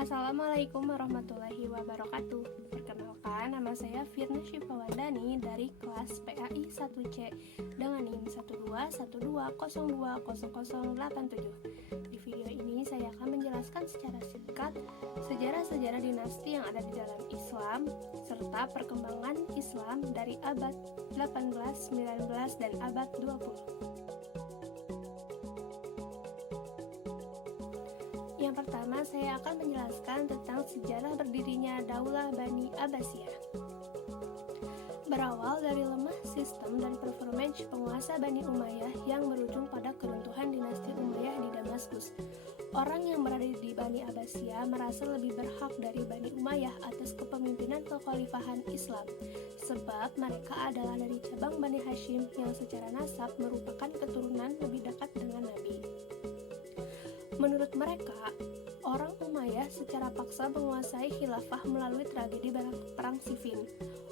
Assalamualaikum warahmatullahi wabarakatuh. Perkenalkan, nama saya Firna Syifawardani dari kelas PAI 1C dengan NIM 12120200087. Di video ini saya akan menjelaskan secara singkat sejarah-sejarah dinasti yang ada di dalam Islam serta perkembangan Islam dari abad 18, 19, dan abad 20. Yang pertama, saya akan menjelaskan tentang sejarah berdirinya Daulah Bani Abbasiyah. Berawal dari lemah sistem dan performance penguasa Bani Umayyah yang berujung pada keruntuhan dinasti Umayyah di Damaskus. Orang yang berada di Bani Abbasiyah merasa lebih berhak dari Bani Umayyah atas kepemimpinan kekhalifahan Islam, sebab mereka adalah dari cabang Bani Hashim yang secara nasab merupakan keturunan lebih dekat dengan Nabi. Menurut mereka, orang Umayyah secara paksa menguasai khilafah melalui tragedi Perang Siffin.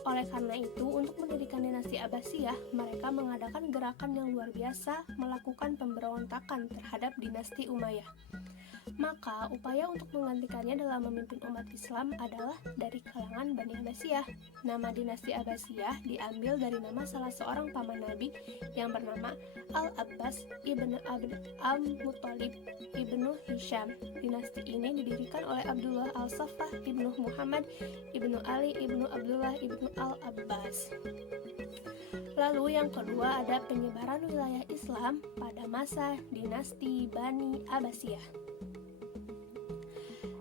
Oleh karena itu, untuk mendirikan dinasti Abbasiyah, mereka mengadakan gerakan yang luar biasa melakukan pemberontakan terhadap dinasti Umayyah. Maka, upaya untuk menggantikannya dalam memimpin umat Islam adalah dari kalangan Bani Abbasiyah. Nama dinasti Abbasiyah diambil dari nama salah seorang paman Nabi yang bernama Al-Abbas ibn Abd al-Muttalib ibnu Hisham. Dinasti ini didirikan oleh Abdullah al-Saffah ibnu Muhammad ibnu Ali ibnu Abdullah ibnu Al-Abbas. Lalu yang kedua ada penyebaran wilayah Islam pada masa dinasti Bani Abbasiyah.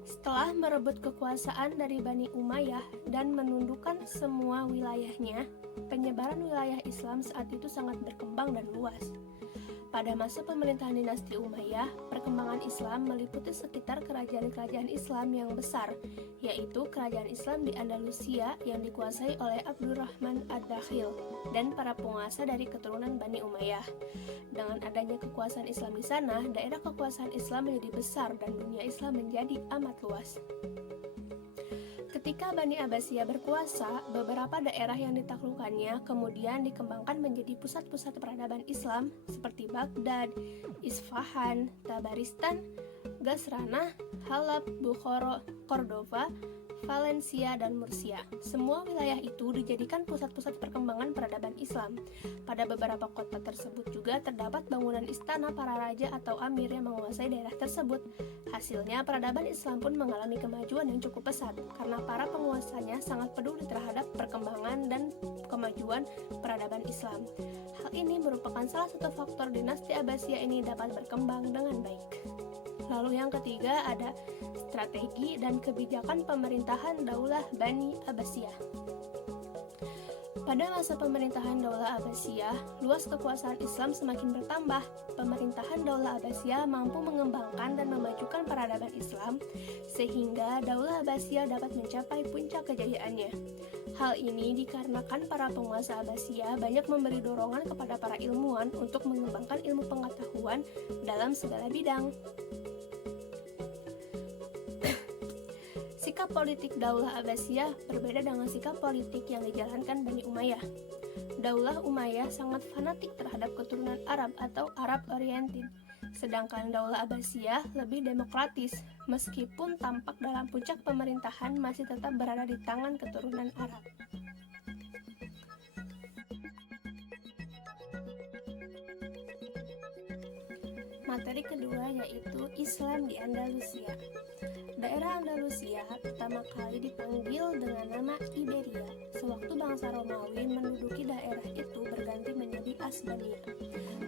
Setelah merebut kekuasaan dari Bani Umayyah dan menundukkan semua wilayahnya, penyebaran wilayah Islam saat itu sangat berkembang dan luas. Pada masa pemerintahan dinasti Umayyah, perkembangan Islam meliputi sekitar kerajaan-kerajaan Islam yang besar, yaitu kerajaan Islam di Andalusia yang dikuasai oleh Abdurrahman ad-Dakhil dan para penguasa dari keturunan Bani Umayyah. Dengan adanya kekuasaan Islam di sana, daerah kekuasaan Islam menjadi besar dan dunia Islam menjadi amat luas. Ketika Bani Abbasiyah berkuasa, beberapa daerah yang ditaklukkannya kemudian dikembangkan menjadi pusat-pusat peradaban Islam seperti Baghdad, Isfahan, Tabaristan, Ghazranah, Halab, Bukhara, Cordova, Valencia, dan Murcia. Semua wilayah itu dijadikan pusat-pusat perkembangan peradaban Islam. Pada beberapa kota tersebut juga terdapat bangunan istana para raja atau amir yang menguasai daerah tersebut. Hasilnya, peradaban Islam pun mengalami kemajuan yang cukup pesat karena para penguasanya sangat peduli terhadap perkembangan dan kemajuan peradaban Islam. Hal ini merupakan salah satu faktor dinasti Abbasiyah ini dapat berkembang dengan baik. Lalu yang ketiga ada strategi dan kebijakan pemerintahan Daulah Bani Abbasiyah. Pada masa pemerintahan Daulah Abbasiyah, luas kekuasaan Islam semakin bertambah. Pemerintahan Daulah Abbasiyah mampu mengembangkan dan memajukan peradaban Islam, sehingga Daulah Abbasiyah dapat mencapai puncak kejayaannya. Hal ini dikarenakan para penguasa Abbasiyah banyak memberi dorongan kepada para ilmuwan untuk mengembangkan ilmu pengetahuan dalam segala bidang. Sikap politik Daulah Abbasiyah berbeda dengan sikap politik yang dijalankan Bani Umayyah. Daulah Umayyah sangat fanatik terhadap keturunan Arab atau Arab Oriented, sedangkan Daulah Abbasiyah lebih demokratis, meskipun tampak dalam puncak pemerintahan masih tetap berada di tangan keturunan Arab. Materi kedua yaitu Islam di Andalusia. Daerah Andalusia pertama kali dipanggil dengan nama Iberia, sewaktu bangsa Romawi menduduki daerah itu berganti menjadi Asbania.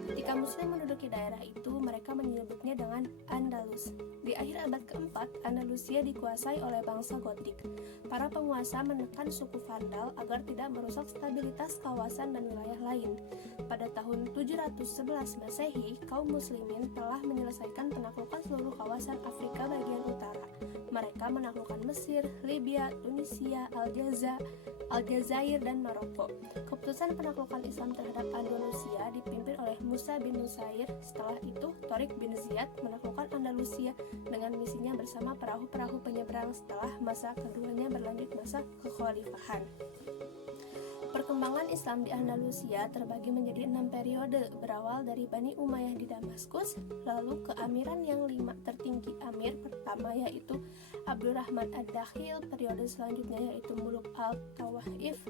Ketika Muslim menduduki daerah itu, mereka menyebutnya dengan Andalus. Di akhir abad keempat, Andalusia dikuasai oleh bangsa Gotik. Para penguasa menekan suku Vandal agar tidak merusak stabilitas kawasan dan wilayah lain. Pada tahun 711 Masehi, kaum muslimin telah menyelesaikan penaklukan seluruh kawasan Afrika bagian utara. Mereka menaklukkan Mesir, Libya, Tunisia, Aljazair, dan Maroko. Keputusan penaklukan Islam terhadap Andalusia dipimpin oleh Musa bin Nusair. Setelah itu, Tariq bin Ziyad menaklukkan Andalusia dengan misinya bersama perahu-perahu penyeberang setelah masa keduanya berlanjut masa kekhalifahan. Perkembangan Islam di Andalusia terbagi menjadi 6 periode, berawal dari Bani Umayyah di Damaskus, lalu keamiran yang 5 tertinggi amir pertama yaitu Abdurrahman ad-Dakhil, periode selanjutnya yaitu Muluk al-Tawaif.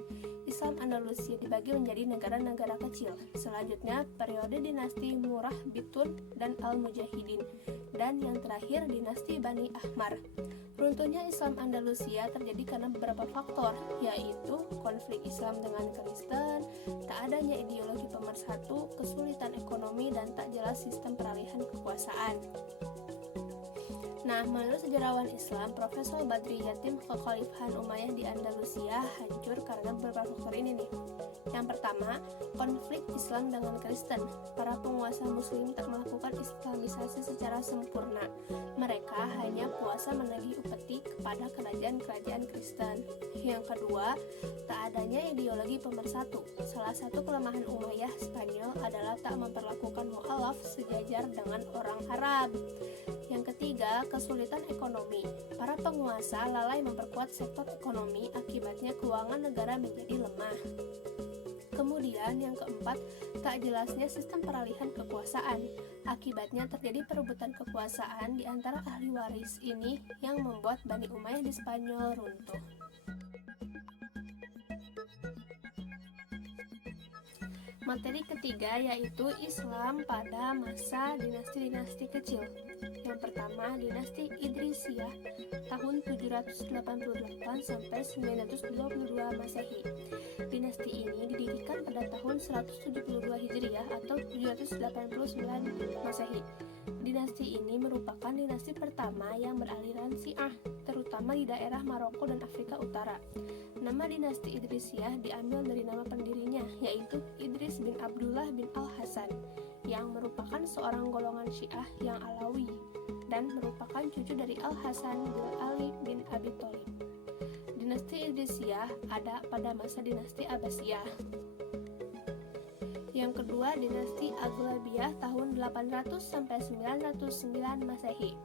Islam Andalusia dibagi menjadi negara-negara kecil. Selanjutnya periode dinasti Murah Bitun dan Al-Mujahidin, dan yang terakhir dinasti Bani Ahmar. Runtuhnya Islam Andalusia terjadi karena beberapa faktor, yaitu konflik Islam dengan Kristen, tak adanya ideologi pemersatu, kesulitan ekonomi, dan tak jelas sistem peralihan kekuasaan. Nah, menurut sejarawan Islam, Profesor Badri Yatim, kekhalifahan Umayyah di Andalusia hancur karena beberapa faktor ini nih. Yang pertama, konflik Islam dengan Kristen. Para penguasa Muslim tak melakukan Islamisasi secara sempurna. Mereka hanya puasa menagih upeti kepada kerajaan-kerajaan Kristen. Yang kedua, tak adanya ideologi pemersatu. Salah satu kelemahan Umayyah Spanyol adalah tak memperlakukan mu'alaf sejajar dengan orang Arab. Yang ketiga, kesulitan ekonomi. Para penguasa lalai memperkuat sektor ekonomi, akibatnya keuangan negara menjadi lemah. Kemudian yang keempat, tak jelasnya sistem peralihan kekuasaan. Akibatnya terjadi perebutan kekuasaan di antara ahli waris ini yang membuat Bani Umayyah di Spanyol runtuh. Materi ketiga yaitu Islam pada masa dinasti-dinasti kecil. Yang pertama, dinasti Idrisiyah tahun 788 sampai 922 Masehi. Dinasti ini didirikan pada tahun 172 Hijriah atau 789 Masehi. Dinasti ini merupakan dinasti pertama yang beraliran Syiah, terutama di daerah Maroko dan Afrika Utara. Nama dinasti Idrisiyah diambil dari nama pendirinya, yaitu Idris bin Abdullah bin Al-Hasan, yang merupakan seorang golongan Syiah yang Alawi dan merupakan cucu dari Al-Hasan bin Ali bin Abi Thalib. Dinasti Idrisiyah ada pada masa dinasti Abbasiyah. Yang kedua, dinasti Aghlabiyah tahun 800 sampai 909 Masehi.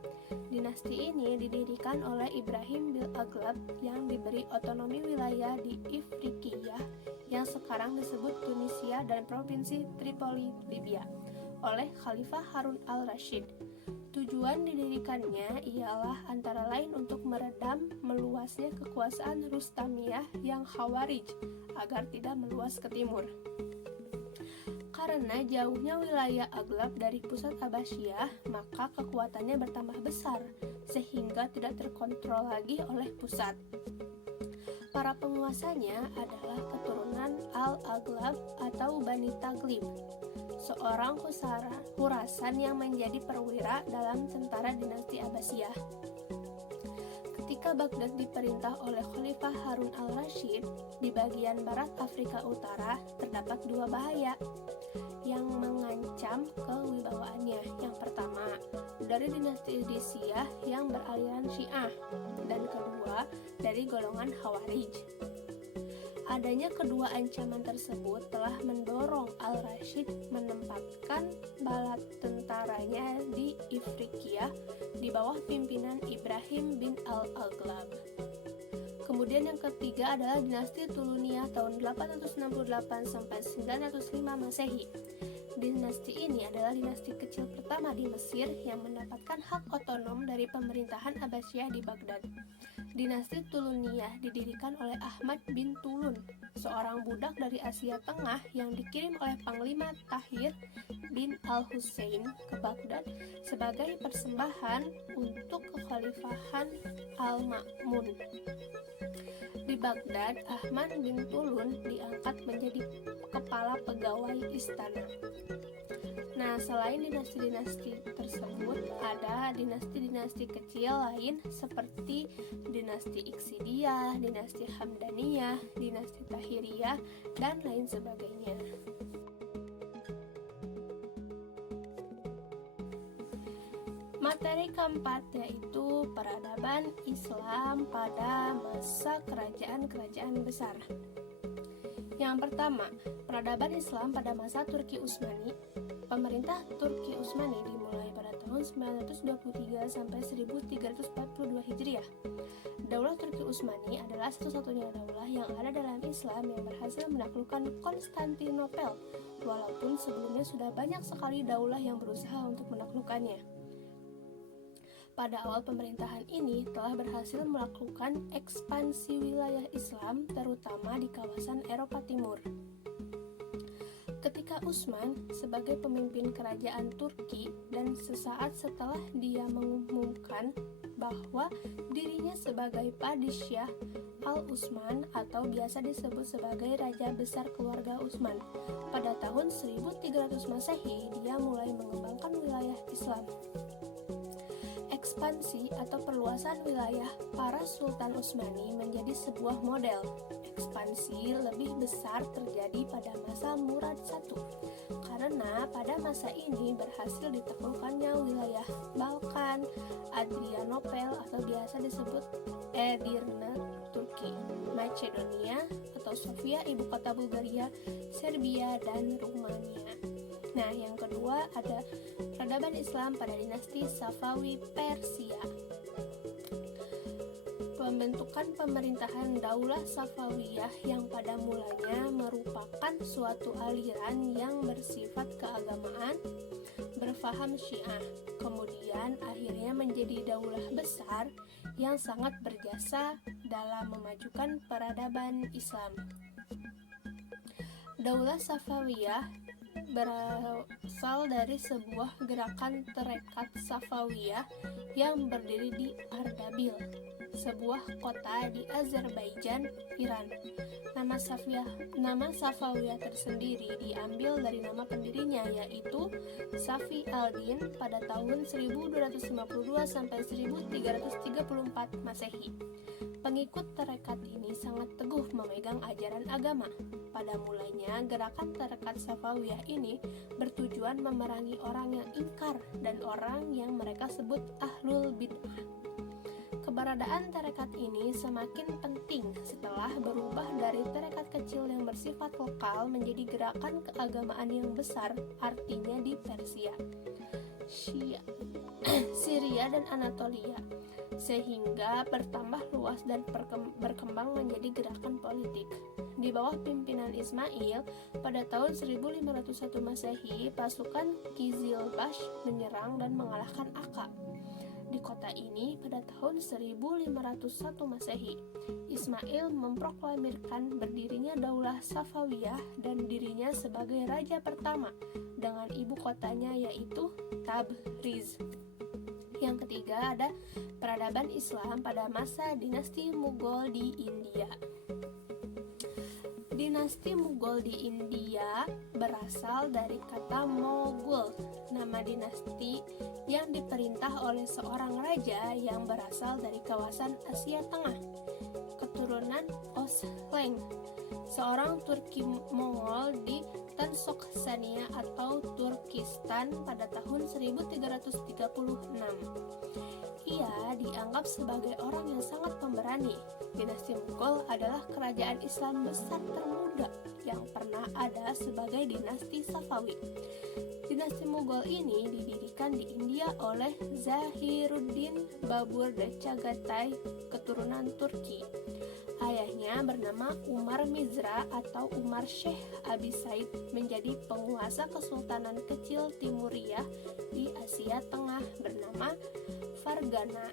Dinasti ini didirikan oleh Ibrahim bin Aghlab yang diberi otonomi wilayah di Ifriqiyah yang sekarang disebut Tunisia dan provinsi Tripoli, Libya, oleh Khalifah Harun al-Rashid. Tujuan didirikannya ialah antara lain untuk meredam meluasnya kekuasaan Rustamiyah yang Khawarij agar tidak meluas ke timur. Karena jauhnya wilayah Aghlab dari pusat Abbasiyah, maka kekuatannya bertambah besar sehingga tidak terkontrol lagi oleh pusat. Para penguasanya adalah keturunan Al-Aghlab atau Bani Taghlib, seorang Khurasan yang menjadi perwira dalam tentara dinasti Abbasiyah. Ketika Baghdad diperintah oleh Khalifah Harun al-Rashid, di bagian barat Afrika Utara terdapat dua bahaya yang mengancam kewibawaannya. Yang pertama, dari dinasti Idrisiyah yang beraliran Syiah, dan kedua, dari golongan Khawarij. Adanya kedua ancaman tersebut telah mendorong Al-Rashid menempatkan bala tentaranya di Ifriqiyah di bawah pimpinan Ibrahim bin Al-Aghlab. Kemudian yang ketiga adalah dinasti Tuluniyah tahun 868 sampai 905 Masehi. Dinasti ini adalah dinasti kecil pertama di Mesir yang mendapatkan hak otonom dari pemerintahan Abbasiyah di Baghdad. Dinasti Tuluniyah didirikan oleh Ahmad bin Tulun, seorang budak dari Asia Tengah yang dikirim oleh Panglima Tahir bin Al-Husain ke Baghdad sebagai persembahan untuk kekhalifahan Al-Ma'mun. Di Baghdad, Ahmad bin Tulun diangkat menjadi kepala pegawai istana. Nah, selain dinasti-dinasti tersebut, ada dinasti-dinasti kecil lain seperti dinasti Iksidiyah, dinasti Hamdaniyah, dinasti Tahiriyah, dan lain sebagainya. Materi keempat yaitu peradaban Islam pada masa kerajaan-kerajaan besar. Yang pertama, peradaban Islam pada masa Turki Utsmani. Pemerintah Turki Utsmani dimulai pada tahun tahun 923 sampai 1342 Hijriah. Daulah Turki Utsmani adalah satu-satunya daulah yang ada dalam Islam yang berhasil menaklukkan Konstantinopel, walaupun sebelumnya sudah banyak sekali daulah yang berusaha untuk menaklukkannya. Pada awal pemerintahan ini telah berhasil melakukan ekspansi wilayah Islam, terutama di kawasan Eropa Timur. Ketika Utsman sebagai pemimpin kerajaan Turki dan sesaat setelah dia mengumumkan bahwa dirinya sebagai Padishah Al-Utsman atau biasa disebut sebagai Raja Besar Keluarga Utsman, pada tahun 1300 Masehi dia mulai mengembangkan wilayah Islam. Ekspansi atau perluasan wilayah para Sultan Utsmani menjadi sebuah model. Ekspansi lebih besar terjadi pada masa Murad I, karena pada masa ini berhasil ditaklukkannya wilayah Balkan, Adrianopel atau biasa disebut Edirne, Turki, Macedonia atau Sofia, ibu kota Bulgaria, Serbia, dan Rumania. Nah, yang kedua ada peradaban Islam pada dinasti Safawi Persia. Pembentukan pemerintahan Daulah Safawiyah yang pada mulanya merupakan suatu aliran yang bersifat keagamaan berfaham Syiah, kemudian akhirnya menjadi daulah besar yang sangat berjasa dalam memajukan peradaban Islam. Daulah Safawiyah berasal dari sebuah gerakan tarekat Safawiyah yang berdiri di Ardabil, sebuah kota di Azerbaijan, Iran. Nama Safawiyah tersendiri diambil dari nama pendirinya, yaitu Safi al-Din pada tahun 1252 sampai 1334 Masehi. Pengikut tarekat ini sangat teguh memegang ajaran agama. Pada mulanya, gerakan tarekat Safawiyah ini bertujuan memerangi orang yang ingkar dan orang yang mereka sebut ahlul bid'ah. Keberadaan tarekat ini semakin penting setelah berubah dari tarekat kecil yang bersifat lokal menjadi gerakan keagamaan yang besar, artinya di Persia, Syria, dan Anatolia, sehingga bertambah luas dan berkembang menjadi gerakan politik. Di bawah pimpinan Ismail, pada tahun 1501 Masehi, pasukan Qizilbash menyerang dan mengalahkan Akka. Di kota ini, pada tahun 1501 Masehi, Ismail memproklamirkan berdirinya Daulah Safawiyah dan dirinya sebagai raja pertama dengan ibu kotanya yaitu Tabriz. Yang ketiga ada peradaban Islam pada masa dinasti Mughal di India. Dinasti Mughal di India berasal dari kata Moghul, nama dinasti yang diperintah oleh seorang raja yang berasal dari kawasan Asia Tengah, keturunan Osleng, seorang Turki Mongol di Transoksania atau Turkistan pada tahun 1336. Ia dianggap sebagai orang yang sangat pemberani. Dinasti Mughal adalah kerajaan Islam besar termuda yang pernah ada sebagai dinasti Safawi. Dinasti Mughal ini didirikan di India oleh Zahiruddin Babur Chagatai, keturunan Turki. Ayahnya bernama Umar Mizra atau Umar Syekh Abi Said, menjadi penguasa kesultanan kecil Timuriyah di Asia Tengah bernama Fargana,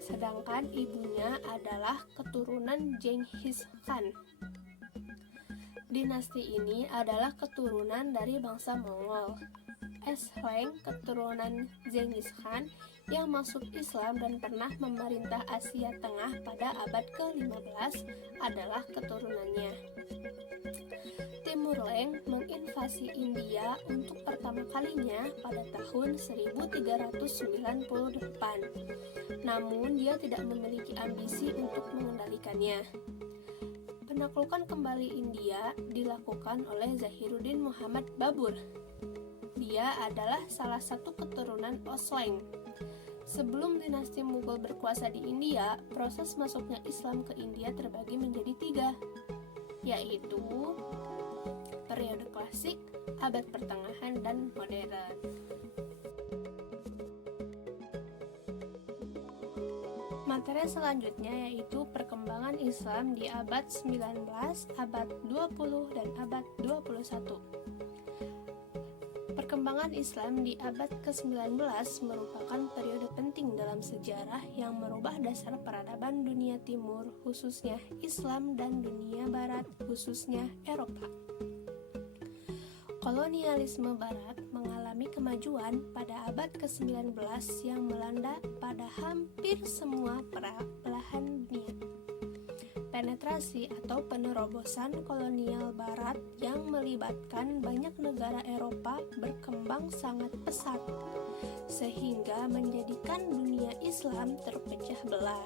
sedangkan ibunya adalah keturunan Genghis Khan. Dinasti ini adalah keturunan dari bangsa Mongol. Osleng, keturunan Genghis Khan yang masuk Islam dan pernah memerintah Asia Tengah pada abad ke-15 adalah keturunannya. Timurleng menginvasi India untuk pertama kalinya pada tahun 1398. Namun dia tidak memiliki ambisi untuk mengendalikannya. Penaklukan kembali India dilakukan oleh Zahiruddin Muhammad Babur. Dia adalah salah satu keturunan Osleng. Sebelum dinasti Mughal berkuasa di India, proses masuknya Islam ke India terbagi menjadi 3, yaitu periode klasik, abad pertengahan, dan modern. Materi selanjutnya yaitu perkembangan Islam di abad 19, abad 20, dan abad 21. Perkembangan Islam di abad ke-19 merupakan periode penting dalam sejarah yang merubah dasar peradaban dunia timur, khususnya Islam, dan dunia barat, khususnya Eropa. Kolonialisme barat mengalami kemajuan pada abad ke-19 yang melanda pada hampir semua belahan dunia. Penetrasi atau penerobosan kolonial barat yang melibatkan banyak negara Eropa berkembang sangat pesat, sehingga menjadikan dunia Islam terpecah belah.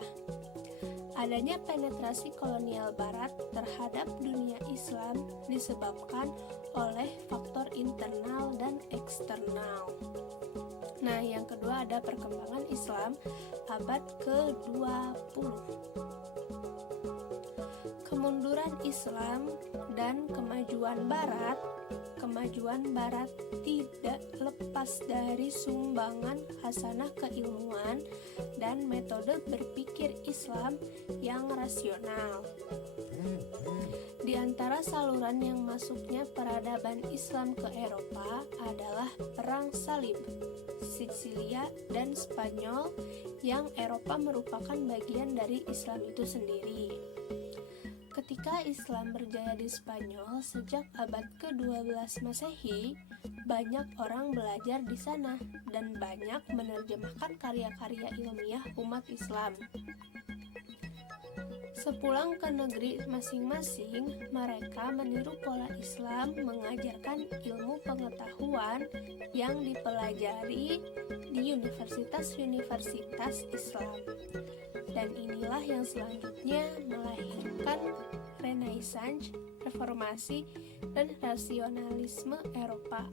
Adanya penetrasi kolonial barat terhadap dunia Islam disebabkan oleh faktor internal dan eksternal. Nah, yang kedua ada perkembangan Islam abad ke-20. Kemunduran Islam dan kemajuan Barat. Kemajuan Barat tidak lepas dari sumbangan hasanah keilmuan dan metode berpikir Islam yang rasional. Di antara saluran yang masuknya peradaban Islam ke Eropa adalah Perang Salib, Sisilia, dan Spanyol, yang Eropa merupakan bagian dari Islam itu sendiri. Ketika Islam berjaya di Spanyol sejak abad ke-12 Masehi, banyak orang belajar di sana dan banyak menerjemahkan karya-karya ilmiah umat Islam. Sepulang ke negeri masing-masing, mereka meniru pola Islam mengajarkan ilmu pengetahuan yang dipelajari di universitas-universitas Islam. Dan inilah yang selanjutnya melahirkan Renaissance, Reformasi, dan rasionalisme Eropa.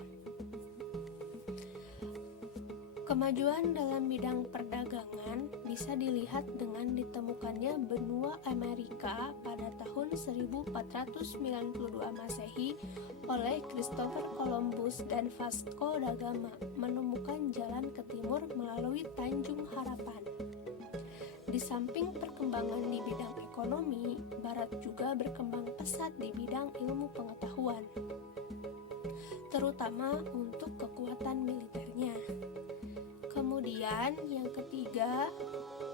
Kemajuan dalam bidang perdagangan bisa dilihat dengan ditemukannya benua Amerika pada tahun 1492 Masehi oleh Christopher Columbus dan Vasco da Gama menemukan jalan ke timur melalui Tanjung Harapan. Di samping perkembangan di bidang ekonomi, Barat juga berkembang pesat di bidang ilmu pengetahuan, terutama untuk kekuatan militernya. Kemudian yang ketiga,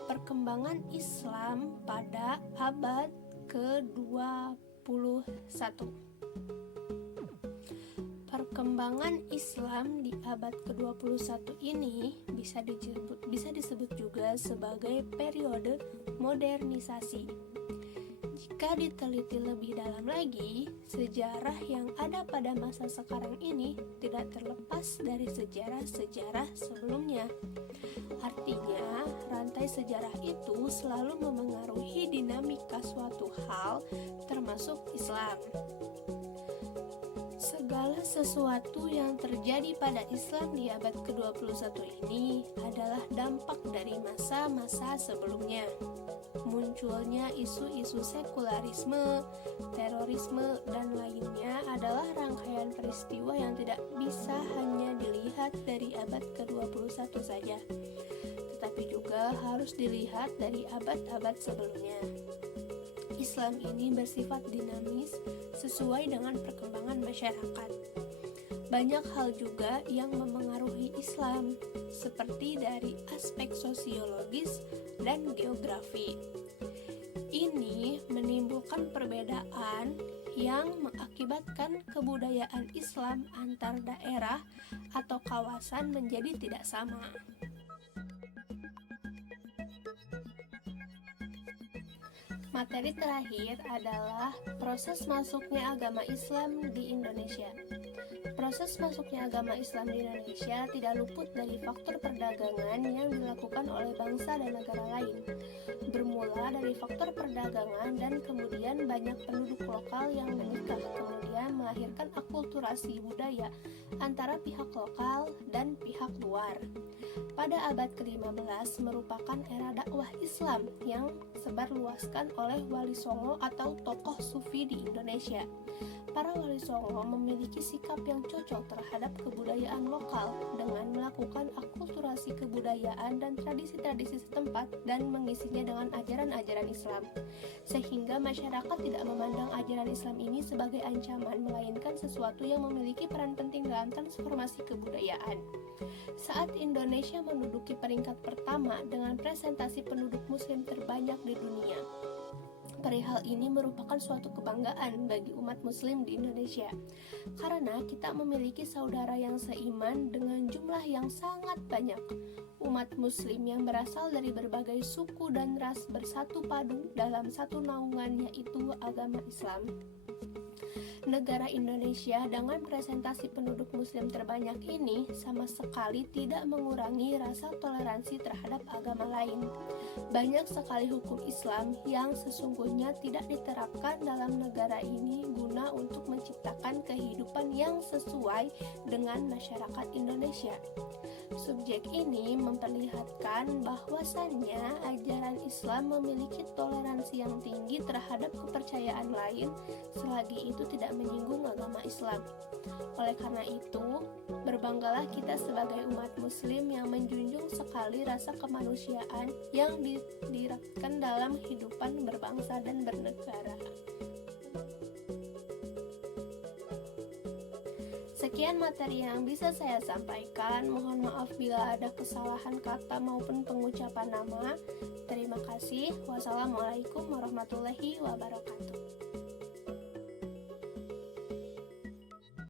perkembangan Islam pada abad ke-21. Perkembangan Islam di abad ke-21 ini bisa disebut juga sebagai periode modernisasi. Jika diteliti lebih dalam lagi, sejarah yang ada pada masa sekarang ini tidak terlepas dari sejarah-sejarah sebelumnya. Artinya, rantai sejarah itu selalu memengaruhi dinamika suatu hal, termasuk Islam. Segala sesuatu yang terjadi pada Islam di abad ke-21 ini adalah dampak dari masa-masa sebelumnya. Munculnya isu-isu sekularisme, terorisme, dan lainnya adalah rangkaian peristiwa yang tidak bisa hanya dilihat dari abad ke-21 saja, tetapi juga harus dilihat dari abad-abad sebelumnya. Islam ini bersifat dinamis sesuai dengan perkembangan masyarakat. Banyak hal juga yang memengaruhi Islam, seperti dari aspek sosiologis dan geografi. Ini menimbulkan perbedaan yang mengakibatkan kebudayaan Islam antar daerah atau kawasan menjadi tidak sama. Materi terakhir adalah proses masuknya agama Islam di Indonesia. Proses masuknya agama Islam di Indonesia tidak luput dari faktor perdagangan yang dilakukan oleh bangsa dan negara lain. Bermula dari faktor perdagangan dan kemudian banyak penduduk lokal yang menikah, kemudian melahirkan akulturasi budaya antara pihak lokal dan pihak luar. Pada abad ke-15 merupakan era dakwah Islam yang sebarluaskan oleh Wali Songo atau tokoh sufi di Indonesia. Para Wali Songo memiliki sikap yang cocok cocok terhadap kebudayaan lokal dengan melakukan akulturasi kebudayaan dan tradisi-tradisi setempat dan mengisinya dengan ajaran-ajaran Islam, sehingga masyarakat tidak memandang ajaran Islam ini sebagai ancaman, melainkan sesuatu yang memiliki peran penting dalam transformasi kebudayaan. Saat Indonesia menduduki peringkat pertama dengan presentasi penduduk muslim terbanyak di dunia, perihal ini merupakan suatu kebanggaan bagi umat muslim di Indonesia, karena kita memiliki saudara yang seiman dengan jumlah yang sangat banyak. Umat muslim yang berasal dari berbagai suku dan ras bersatu padu dalam satu naungan, yaitu agama Islam. Negara Indonesia dengan presentasi penduduk muslim terbanyak ini sama sekali tidak mengurangi rasa toleransi terhadap agama lain. Banyak sekali hukum Islam yang sesungguhnya tidak diterapkan dalam negara ini guna untuk menciptakan kehidupan yang sesuai dengan masyarakat Indonesia. Subjek ini memperlihatkan bahwasannya ajaran Islam memiliki toleransi yang tinggi terhadap kepercayaan lain selagi itu tidak menyinggung agama Islam. Oleh karena itu, berbanggalah kita sebagai umat muslim yang menjunjung sekali rasa kemanusiaan yang diterapkan dalam kehidupan berbangsa dan bernegara. Sekian materi yang bisa saya sampaikan. Mohon maaf bila ada kesalahan kata maupun pengucapan nama. Terima kasih. Wassalamualaikum warahmatullahi wabarakatuh.